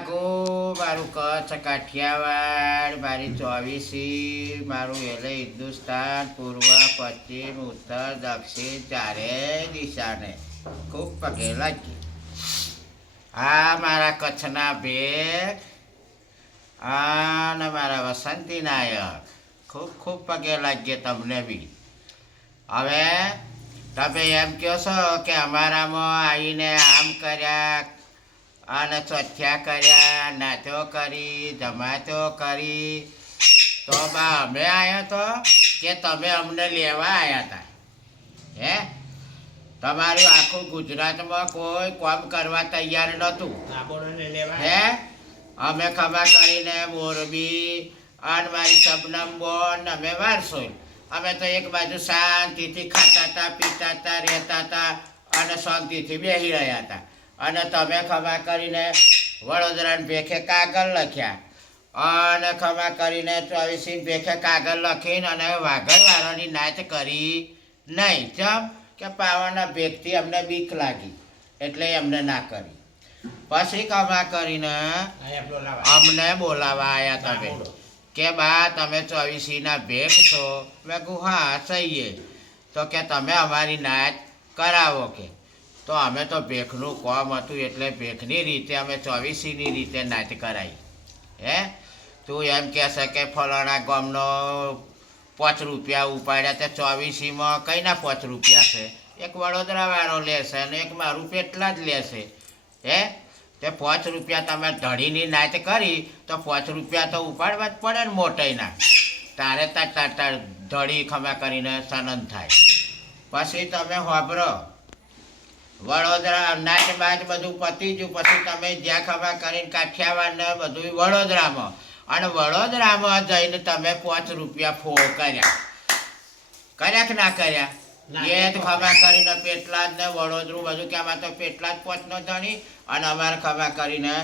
વાઘું મારું કચ્છ કાઠિયાવાડ મારી ચોવીસી મારું એટલે હિન્દુસ્તાન પૂર્વ પશ્ચિમ ઉત્તર દક્ષિણ ચારેય દિશાને ખૂબ પગે લાગી. આ મારા કચ્છના ભેગ અને મારા વસંતી નાયક ખૂબ ખૂબ પગે લાગીએ તમને બી. હવે તમે એમ કહો છો કે અમારામાં આવીને આમ કર્યા અને ચોથ્યા કર્યા, નાચો કરી, ધમાચો કરી, તો બા અમે આવ્યા તો કે તમે અમને લેવા આવ્યા હતા? હે, તમારું આખું ગુજરાતમાં કોઈ કામ કરવા તૈયાર નહોતું. હે, અમે ખભા કરીને મોરબી અને મારી શબનમ બોન અમે વારસો અમે તો એક બાજુ શાંતિથી ખાતા હતા, પીતા હતા, રહેતા હતા અને શાંતિથી બેસી રહ્યા હતા. અને તમે ખભા કરીને વડોદરાને ભેખે કાગળ લખ્યા અને ખભા કરીને ચોવીસી ભેખે કાગળ લખીને અને વાઘરવાળાની નાચ કરી નહીં. ચમ કે પાવાના ભેગથી અમને બીક લાગી એટલે એમને ના કરી. પછી ખભા કરીને અમને બોલાવા આવ્યા તમે કે બા તમે ચોવીસીના ભેખ છો? મેં કહું હા સહીએ. તો કે તમે અમારી નાચ કરાવો કે. તો અમે તો ભેખનું કોમ હતું એટલે ભેખની રીતે અમે ચોવીસીની રીતે નાચ કરાવી. હે, તું એમ કહેશે કે ફલાણા ગામનો 5 રૂપિયા ઉપાડ્યા તે ચોવીસીમાં કઈના 5 રૂપિયા છે? એક વડોદરાવાળો લેશે અને એક મારું પેટલા જ લેશે. હે, તે 5 રૂપિયા તમે ધડીની નાચ કરી તો 5 રૂપિયા તો ઉપાડવા જ પડે ને મોટાઈના. તારે તાર ધડી ખમા કરીને સનન થાય. પછી તમે હોબરો વડોદરા નાચ બાચ બધું પતી ગયું. પછી તમે જ્યાં ખભા કરીને કાઠિયાવાડને બધું વડોદરામાં અને વડોદરામાં જઈને તમે 5 રૂપિયા ફો કર્યા કે ના કર્યા? એ ખભા કરીને પેટલા જ ને વડોદરું બધું કે આમાં તો પેટલા જ 5નો ધણી અને અમારે ખભા કરીને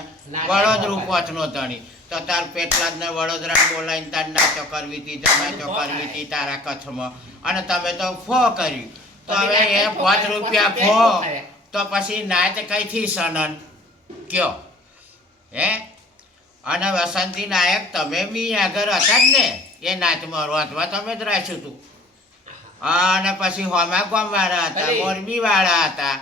વડોદરું 5નો ધણી. તો તાર પેટલા જ ને વડોદરા બોલાવીને તાર નાચો કરવી હતી, જમાચો કરવી હતી તારા કચ્છમાં અને તમે તો ફો કર્યું. તો હવે એ 5 રૂપિયા ફો તો પછી નાચ કઈથી સનન કયો? હે, અને વસંતી નાયક તમે બી આગળ હતા જ ને એ નાચમાં રોધવા તમે જ રાખ્યું હતું. અને પછી હોમા ગામવાળા હતા, મોરબી વાળા હતા.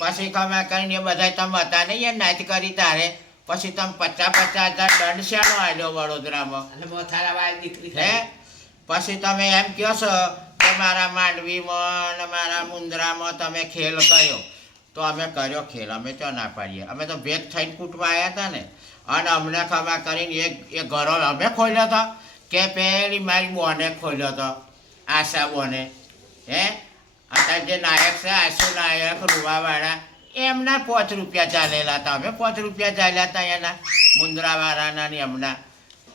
પછી ખમા કરીને એ બધા તમે હતા નહીં એ નાચ કરી તારે. પછી તમે 50,000 દંડ શાનો આવ્યો વડોદરામાં? હે, પછી તમે એમ કહો છો કે મારા માંડવીમાં અને મારા મુંદ્રામાં તમે ખેલ કર્યો. તો અમે કર્યો ખેલ, અમે તો ના પાડીએ. અમે તો ભેગ થઈને કૂટવા આવ્યા હતા ને. અને અમને ખમા કરીને એ ઘરો અમે ખોલ્યો હતો કે પેલી મારી બોને ખોલ્યો હતો, આશા બોને. હે, અત્યારે જે નાયક છે આશુ નાયક રૂવાવાળા એમના 5 રૂપિયા ચાલેલા હતા. અમે 5 રૂપિયા ચાલ્યા હતા એના મુંદ્રાવાળાના ને એમના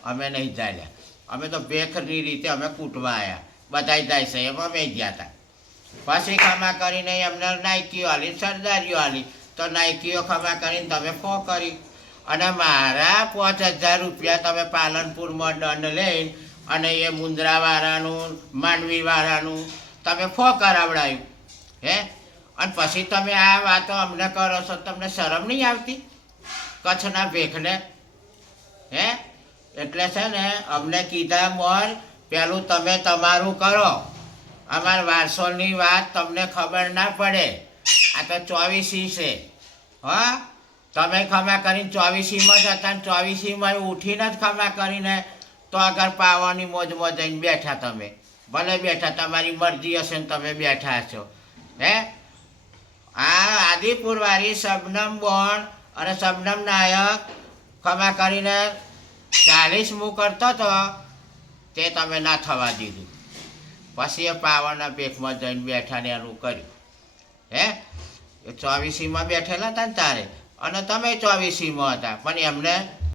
અમે નહીં ચાલ્યા. અમે તો ભેખની રીતે અમે કૂટવા આવ્યા. બધા જાય છે એમ અમે ગયા હતા. પછી ખમા કરીને એમને નાયકીઓ આલી, સરદારીઓ આલી. તો નાયકીઓ ખમા કરીને તમે ફો કરી અને મારા 5,000 રૂપિયા તમે પાલનપુરમાં દંડ લઈને અને એ મુંદ્રાવાળાનું માંડવીવાળાનું તમે ફો કરાવડાવ્યું. હે, અને પછી તમે આ વાતો અમને કરો છો, તમને શરમ નહીં આવતી કચ્છના ભેખને? હે, એટલે છે ને અમને કીધા મોર પેલું તમે તમારું કરો. અમારા વારસોની વાત તમને ખબર ના પડે. આ તો ચોવીસી છે. હા, તમે ખમા કરીને ચોવીસીમાં જ હતા ને ચોવીસીમાં ઉઠીને જ ખમા કરીને તો આગળ પાવાની મોજમાં જઈને બેઠા. તમે ભલે બેઠા, તમારી મરજી હશે ને તમે બેઠા છો. હે, આ આદિપુરવાળી શબનમ બોન અને શબનમ નાયક ખમા કરીને 40મું કરતો હતો તે તમે ના થવા દીધું. પછી એ પાવાના પેટમાં જઈને બેઠા ને એનું કર્યું. હે, એ ચોવીસીમાં બેઠેલા હતા ને તારે અને તમે ચોવીસીમાં હતા પણ એમને